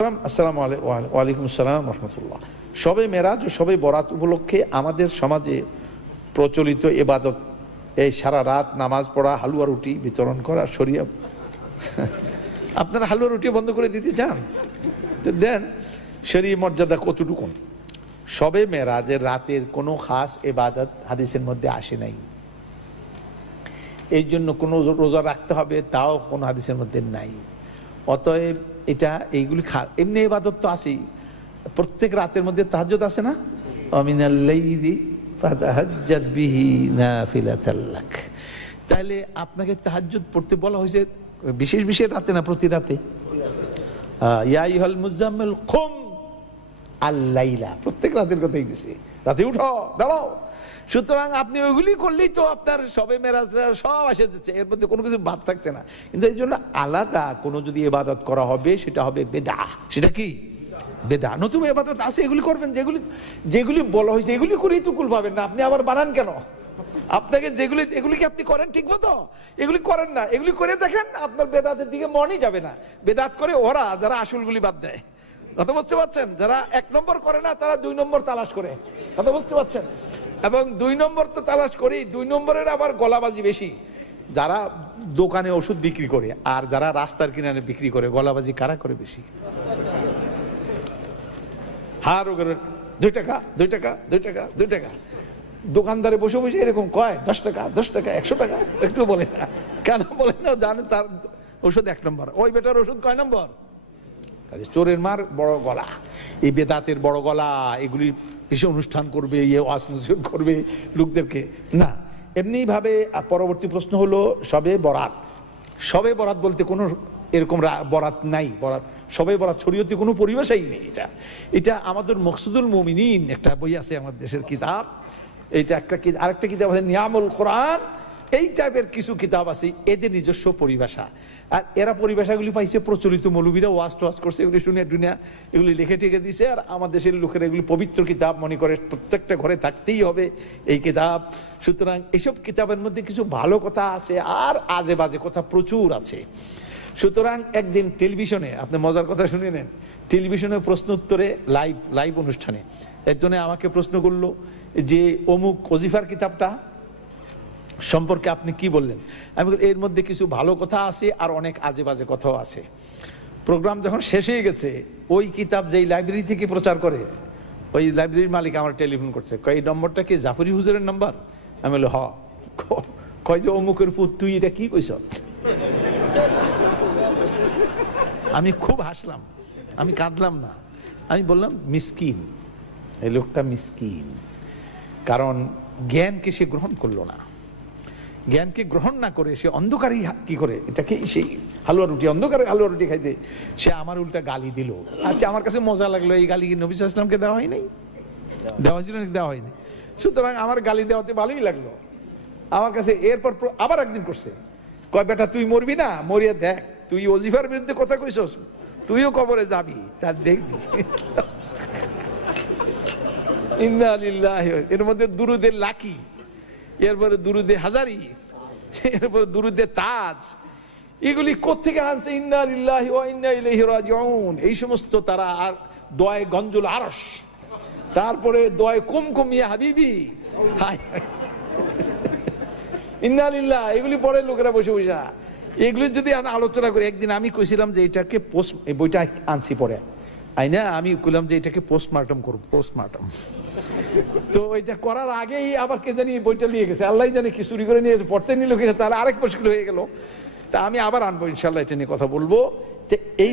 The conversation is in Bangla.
আসসালামু আলাইকুম। ওয়ালাইকুম আসসালাম রহমতুল্লাহ। শবে মেরাজ ও শবে বরাত উপলক্ষে আমাদের সমাজে প্রচলিত ইবাদত এই সারা রাত নামাজ পড়া, হালুয়া রুটি বিতরণ করা শরিয়া। আপনারা হালুয়া রুটি বন্ধ করে দিতে চান তো দেন। শরীয়ী মর্যাদা কতটুকু? শবে মেরাজের রাতের কোনো খাস ইবাদত হাদিসের মধ্যে আসে নাই। এই জন্য কোনো রোজা রাখতে হবে তাও কোনো হাদিসের মধ্যে নাই। অতএব এটা এইগুলি এমনি ইবাদত তো আসেই। প্রত্যেক রাতের মধ্যে তাহাজ্জুদ আছে না, মিনাল লাইলি ফাতাহাজ্জাদ বিহি নাফিলাতাল লাক। তাহলে আপনাকে তাহাজ্জুদ পড়তে বলা হয়েছে বিশেষ বিশেষ রাতে না, প্রতি রাতে। ইয়া আইয়ুহাল মুজাম্মিল কুম আল লাইলা, প্রত্যেক রাতের কথাই গেছে, রাতে উঠো দাঁড়াও। সুতরাং আপনি ওইগুলি করলেই তো আপনার সবে মেরাজ সব আসে যাচ্ছে, এর মধ্যে কোনো কিছু বাদ থাকছে না। কিন্তু এই জন্য আলাদা কোনো যদি ইবাদত করা হবে সেটা হবে বেদাহ। সেটা কি? বেদাহ। নতুন ইবাদত আছে, এগুলি করবেন। যেগুলি যেগুলি বলা হয়েছে এগুলি করেই তো কুল পাবেন না। আপনি আবার বানান কেন? আপনাকে যেগুলি এগুলি কি আপনি করেন ঠিক মতো? এগুলি করেন না, এগুলি করে দেখেন আপনার বেদাতের দিকে মনই যাবে না। বেদাত করে ওরা যারা আসলগুলি বাদ দেয়। কথা বুঝতে পারছেন? যারা 1 নম্বর করে না তারা 2 নম্বর তালাশ করে। কথা বুঝতে পারছেন? এবং 2 নম্বর তো তালাশ করেই, 2 নম্বরের আবার গলাবাজি বেশি। যারা দোকানে ওষুধ বিক্রি করে আর যারা রাস্তার কিনারে বিক্রি করে, গলাবাজি কারা করে বেশি? হার 2 টাকা 2 টাকা 2 টাকা 2 টাকা। দোকানদারে বসে বসে এরকম কয় 10 টাকা 10 টাকা 100 টাকা। একটু বলে না কেন? বলে না, জানে তার ওষুধ 1 নম্বর। ওই বেটার ওষুধ কয় নম্বর? চোরের মার বড় গলা। এই বেদাতের বড় গলা, এগুলি বেশি অনুষ্ঠান করবে, ওয়াজ নসিহত করবে লোকদেরকে না। এমনি ভাবে পরবর্তী প্রশ্ন হলো শবে বরাত। শবে বরাত বলতে কোনো এরকম বরাত নাই। বরাত শবে বরাত শরীয়তে কোনো পরিভাষাই নেই। এটা আমাদের মকসুদুল মুমিনিন একটা বই আছে, আমাদের দেশের কিতাব। এটা একটা আরেকটা কিতাব আছে নিয়ামুল কোরআন। এই টাইপের কিছু কিতাব আছে, এদের নিজস্ব পরিভাষা। আর এরা পরিভাষাগুলি পাইছে প্রচলিত মৌলবীরা ওয়াজ টোয়াজ করছে, এগুলি শুনে দুনিয়া এগুলি লিখে টেকে দিছে। আর আমাদের দেশের লোকেরা এগুলি পবিত্র কিতাব মনে করে, প্রত্যেকটা ঘরে থাকতেই হবে এই কিতাব। সুতরাং এইসব কিতাবের মধ্যে কিছু ভালো কথা আছে আর আজে বাজে কথা প্রচুর আছে। সুতরাং একদিন টেলিভিশনে, আপনি মজার কথা শুনে নেন, টেলিভিশনে প্রশ্ন উত্তরে লাইভ অনুষ্ঠানে একজনে আমাকে প্রশ্ন করলো যে অমুক ওজিফার কিতাবটা সম্পর্কে আপনি কি বললেন? আমি এর মধ্যে কিছু ভালো কথা আছে আর অনেক আজে বাজে কথাও আছে। প্রোগ্রাম যখন শেষ হয়ে গেছে, ওই কিতাব যেই লাইব্রেরি থেকে প্রচার করে, ওই লাইব্রেরির মালিক আমার টেলিফোন করছে, কয় এই নম্বরটা কি জাফরি হুজুরের নাম্বার? আমি বললাম হ। কয় যে অমুকের পুত তুই এটা কি কইস? আমি খুব হাসলাম, আমি কাঁদলাম না। আমি বললাম মিসকিন, এই লোকটা মিসকিন, কারণ জ্ঞানকে সে গ্রহণ করলো না। জ্ঞানকে গ্রহণ না করে সে অন্ধকারই কি করে, এটাকে সেই হালুয়া রুটি, অন্ধকারে হালুয়া রুটি খাইতে সে আমার উল্টা গালি দিল। আচ্ছা, আমার কাছে মজা লাগলো। এই গালি কি নবী সাল্লাল্লাহু আলাইহি ওয়াসাল্লামকে দেওয়া হয় নাই? দেওয়া হয়েছিল নাকি? দেওয়া হয়নি। সুতরাং আমার গালি দেওয়াতে ভালোই লাগলো আমার কাছে। এরপর আবার একদিন করছে, কয় বেটা তুই মরবি না, মরিয়া দেখ, তুই ওজিফার বিরুদ্ধে কথা কইছস, তুইও কবরে যাবি, তার দেখবি। ইন্না লিল্লাহি, এর মধ্যে দুরুদের লাকি, এরপরে দুরুদে হাজারি, এরপরে দুরুদে তাজ, এগুলি কোত্থেকে আনছে? ইন্না লিল্লাহি ওয়া ইন্না ইলাইহি রাজিউন। এই সমস্ত তারা। আর দোয়ায়ে গঞ্জুল আরশ, তারপরে দোয়ায়ে কুমকুম ইয়া হাবিবি, ইন্না লিল্লাহ, এগুলি পড়ে লোকেরা বসে বসে। এগুলি যদি আমরা আলোচনা করি, একদিন আমি কইছিলাম যে এটাকে এই বইটা আনছি পরে আইনা, আমি কইলাম যে এটাকে পোস্টমার্টম করব, পোস্টমার্টম। তো এটা করার আগেই আবার কে জানি বইটা নিয়ে গেছে, আল্লাহ জানে কি চুরি করে নিয়ে গেছে, পড়তে নিল কিনা, তাহলে আরেক মুশকিল হয়ে গেল। তা আমি আবার আনবো ইনশাল্লাহ, এটা নিয়ে কথা বলবো। যে এই